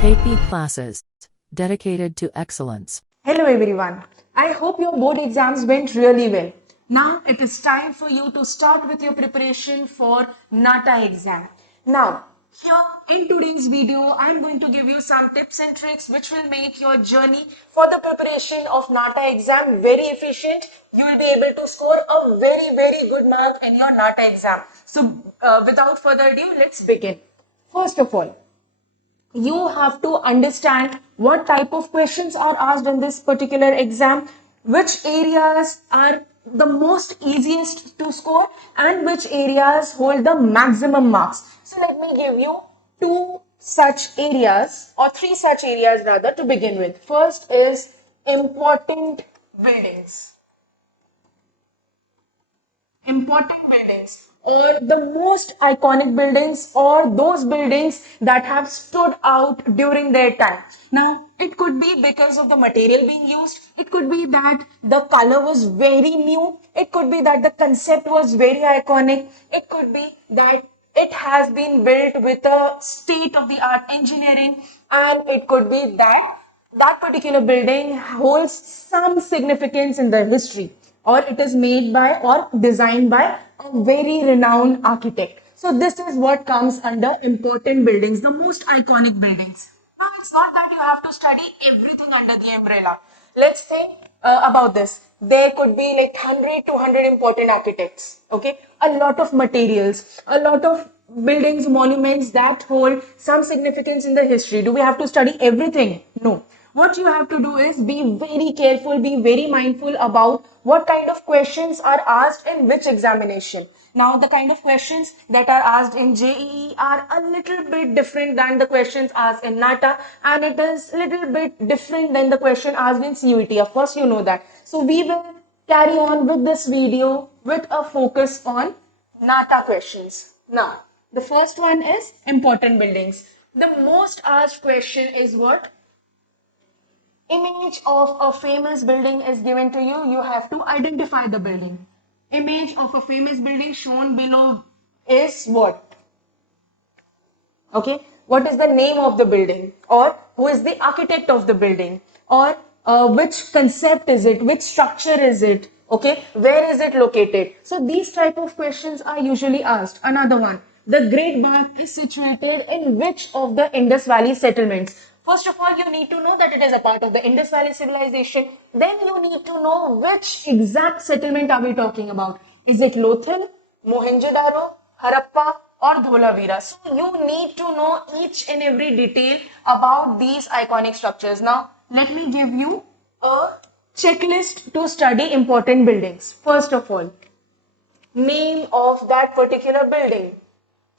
KP classes dedicated to excellence. Hello everyone. I hope your board exams went really well. Now it is time for you to start with your preparation for NATA exam. Now, here in today's video, I am going to give you some tips and tricks which will make your journey for the preparation of NATA exam very efficient. You will be able to score a very good mark in your NATA exam. So without further ado, let's begin. First of all, you have to understand what type of questions are asked in this particular exam, which areas are the most easiest to score and which areas hold the maximum marks. So let me give you two such areas or three such areas rather to begin with. First is important buildings. Important buildings or the most iconic buildings or those buildings that have stood out during their time. Now, it could be because of the material being used. It could be that the color was very new. It could be that the concept was very iconic. It could be that it has been built with a state-of-the-art engineering, and it could be that that particular building holds some significance in the history, or it is made by or designed by a very renowned architect. So this is what comes under important buildings, the most iconic buildings. Now it's not that you have to study everything under the umbrella. Let's think about this. There could be like 100 to 100 important architects, okay? A lot of materials, a lot of buildings, monuments that hold some significance in the history. Do we have to study everything? No. What you have to do is be very careful, be very mindful about what kind of questions are asked in which examination. Now, the kind of questions that are asked in JEE are a little bit different than the questions asked in NATA, and it is a little bit different than the question asked in CUET. Of course, you know that. So, we will carry on with this video with a focus on NATA questions. Now, the first one is important buildings. The most asked question is what? Image of a famous building is given to you. You have to identify the building. Image of a famous building shown below is what? Okay. What is the name of the building? Or who is the architect of the building? Or which concept is it? Which structure is it? Okay. Where is it located? So these type of questions are usually asked. Another one. The Great Bath is situated in which of the Indus Valley settlements? First of all, you need to know that it is a part of the Indus Valley civilization. Then you need to know which exact settlement are we talking about. Is it Lothal, Mohenjo-daro, Harappa, or Dholavira? So you need to know each and every detail about these iconic structures. Now, let me give you a checklist to study important buildings. First of all, name of that particular building.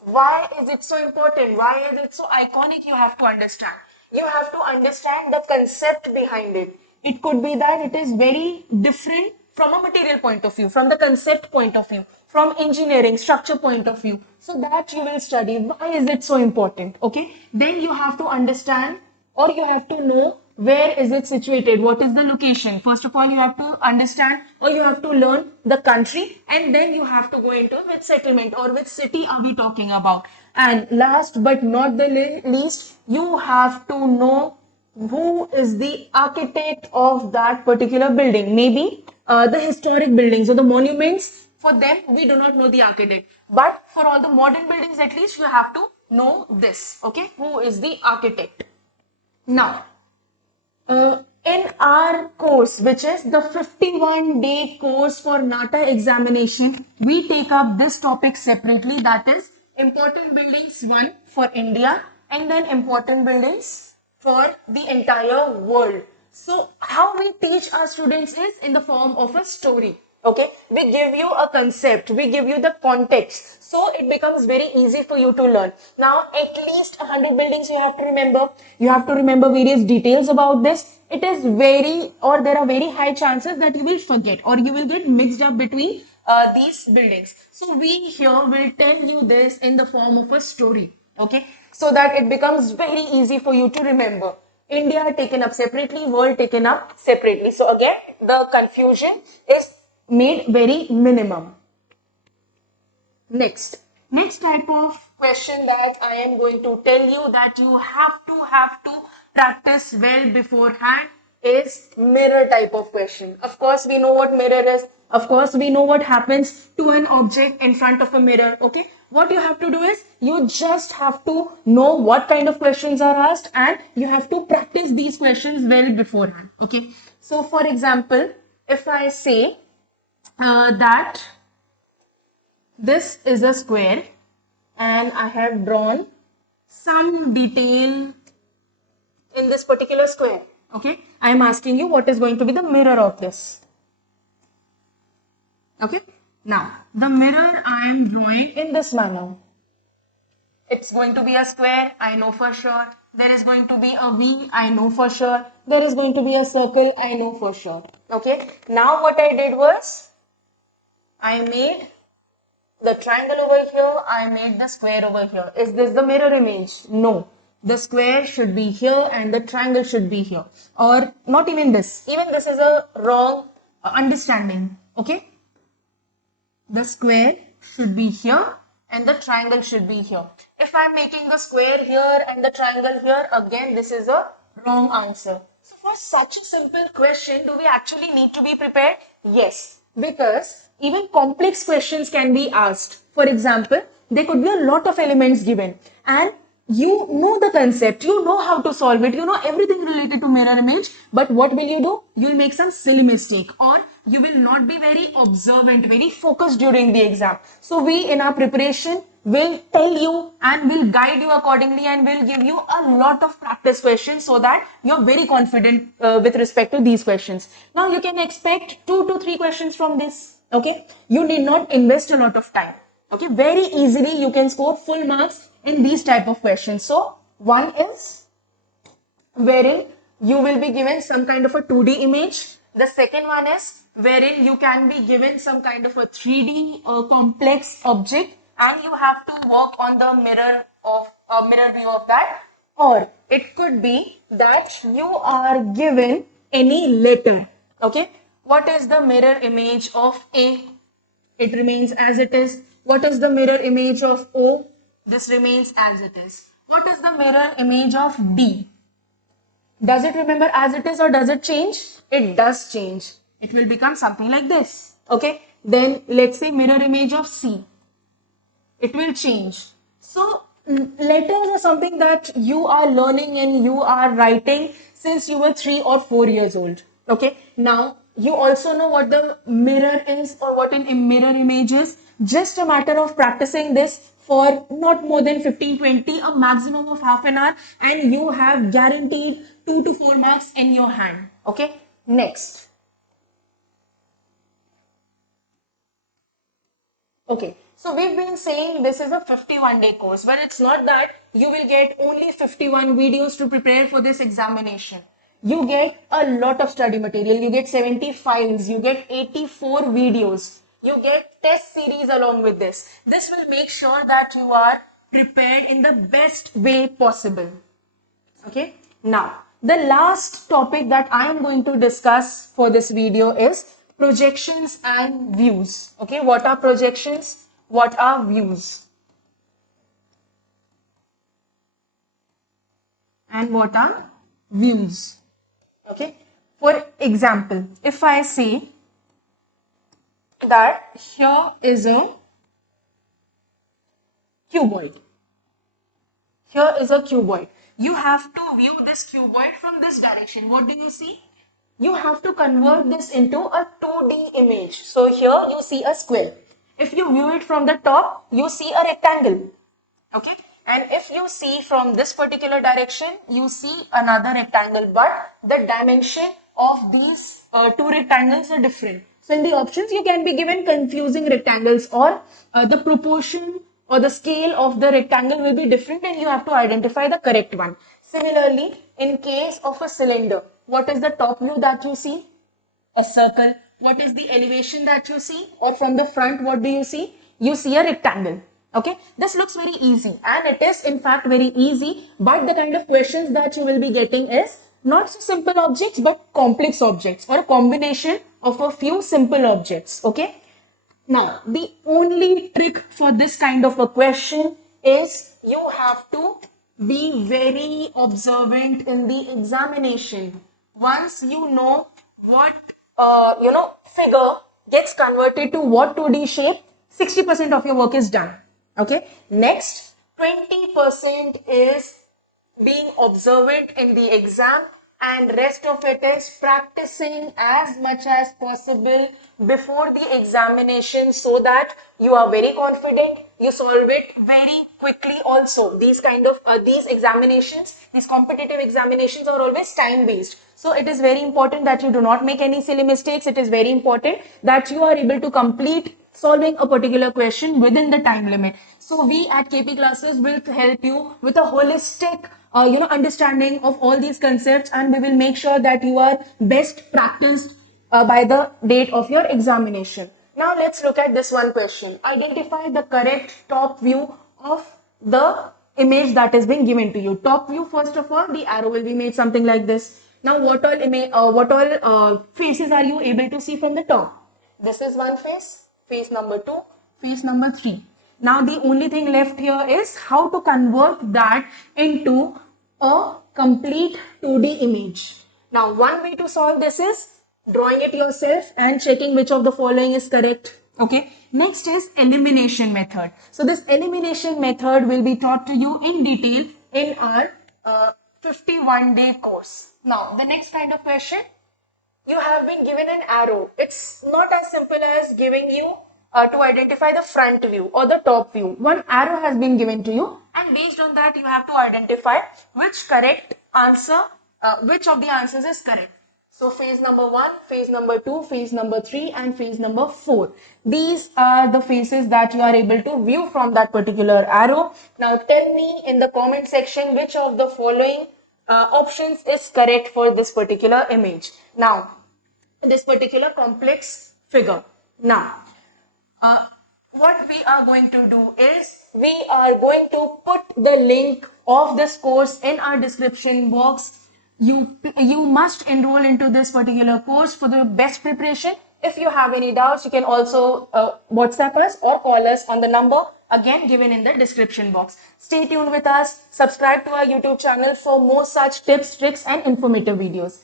Why is it so important? Why is it so iconic? You have to understand. You have to understand the concept behind it. It could be that it is very different from a material point of view, from the concept point of view, from engineering structure point of view. So that you will study. Why is it so important? Okay. Then you have to understand, or you have to know, where is it situated, what is the location. First of all, you have to understand, or you have to learn the country, and then you have to go into which settlement or which city are we talking about. And last but not the least, you have to know who is the architect of that particular building. Maybe the historic buildings or the monuments, for them we do not know the architect, but for all the modern buildings at least you have to know this. Okay, who is the architect. Now, in our course, which is the 51-day course for NATA examination, we take up this topic separately, that is important buildings 1 for India and then important buildings for the entire world. So how we teach our students is in the form of a story. Okay, we give you a concept, we give you the context, so it becomes very easy for you to learn. Now, at least 100 buildings you have to remember. You have to remember various details about this. It is there are very high chances that you will forget or you will get mixed up between these buildings. So we here will tell you this in the form of a story. Okay, so that it becomes very easy for you to remember. India taken up separately, world taken up separately. So again, the confusion is made very minimum. Next type of question that I am going to tell you that you have to practice well beforehand is mirror type of question. Of course, we know what mirror is. Of course, we know what happens to an object in front of a mirror. Okay. What you have to do is you just have to know what kind of questions are asked and you have to practice these questions well beforehand. Okay. So, for example, if I say that this is a square and I have drawn some detail in this particular square. Okay, I am asking you what is going to be the mirror of this. Okay, now the mirror I am drawing in this manner. It's going to be a square, I know for sure. There is going to be a V, I know for sure. There is going to be a circle, I know for sure. Okay, now what I did was I made the triangle over here, I made the square over here. Is this the mirror image? No. The square should be here and the triangle should be here. Or not even this. Even this is a wrong understanding. Okay? The square should be here and the triangle should be here. If I'm making the square here and the triangle here, again this is a wrong answer. So for such a simple question, do we actually need to be prepared? Yes, because even complex questions can be asked. For example, there could be a lot of elements given and you know the concept, you know how to solve it, you know everything related to mirror image, but what will you do? You'll make some silly mistake or you will not be very observant, very focused during the exam. So we in our preparation will tell you and will guide you accordingly and will give you a lot of practice questions so that you're very confident with respect to these questions. Now you can expect 2 to 3 questions from this. Okay, you need not invest a lot of time. Okay, very easily you can score full marks in these type of questions. So one is wherein you will be given some kind of a 2D image. The second one is wherein you can be given some kind of a 3D complex object and you have to work on the mirror view of that. Or it could be that you are given any letter. Okay, what is the mirror image of A? It remains as it is. What is the mirror image of O? This remains as it is. What is the mirror image of D? Does it remember as it is or does it change? It does change. It will become something like this. Okay. Then let's say mirror image of C. It will change. So letters are something that you are learning and you are writing since you were 3 or 4 years old. Okay. Now you also know what the mirror is or what a mirror image is. Just a matter of practicing this for not more than 15-20, a maximum of half an hour, and you have guaranteed 2 to 4 marks in your hand. Okay. Next. Okay. So we've been saying this is a 51-day course, but it's not that you will get only 51 videos to prepare for this examination. You get a lot of study material. You get 70 files. You get 84 videos. You get test series along with this. This will make sure that you are prepared in the best way possible. Okay. Now, the last topic that I am going to discuss for this video is projections and views. Okay. What are projections? What are views? And what are views? Okay. For example, if I say that here is a cuboid. Here is a cuboid. You have to view this cuboid from this direction. What do you see? You have to convert this into a 2D image. So here you see a square. If you view it from the top, you see a rectangle. Okay. And if you see from this particular direction, you see another rectangle. But the dimension of these two rectangles are different. So in the options, you can be given confusing rectangles or the proportion or the scale of the rectangle will be different and you have to identify the correct one. Similarly, in case of a cylinder, what is the top view that you see? A circle. What is the elevation that you see? Or from the front, what do you see? You see a rectangle. Okay, this looks very easy and it is in fact very easy, but the kind of questions that you will be getting is not so simple objects but complex objects or a combination of a few simple objects. Okay. Now, the only trick for this kind of a question is you have to be very observant in the examination. Once you know what figure gets converted to what 2D shape, 60% of your work is done. Okay. Next, 20% is being observant in the exam, and rest of it is practicing as much as possible before the examination, so that you are very confident, you solve it very quickly. Also, these kind of these examinations, these competitive examinations are always time based, so it is very important that you do not make any silly mistakes. It is very important that you are able to complete solving a particular question within the time limit. So we at KP classes will help you with a holistic understanding of all these concepts, and we will make sure that you are best practiced by the date of your examination. Now let's look at this one question. Identify the correct top view of the image that is being given to you. Top view, first of all, the arrow will be made something like this. Now what all faces are you able to see from the top? This is one face, face number 2, face number 3. Now the only thing left here is how to convert that into a complete 2D image. Now one way to solve this is drawing it yourself and checking which of the following is correct. Okay. Next is elimination method. So this elimination method will be taught to you in detail in our 51-day course. Now the next kind of question, you have been given an arrow. It's not as simple as giving you to identify the front view or the top view. One arrow has been given to you, and based on that you have to identify which correct answer, which of the answers is correct. So phase number 1, phase number 2, phase number 3 and phase number 4. These are the phases that you are able to view from that particular arrow. Now tell me in the comment section which of the following options is correct for this particular image. Now, this particular complex figure. Now, what we are going to do is we are going to put the link of this course in our description box. You must enroll into this particular course for the best preparation. If you have any doubts, you can also WhatsApp us or call us on the number again given in the description box. Stay tuned with us. Subscribe to our YouTube channel for more such tips, tricks and informative videos.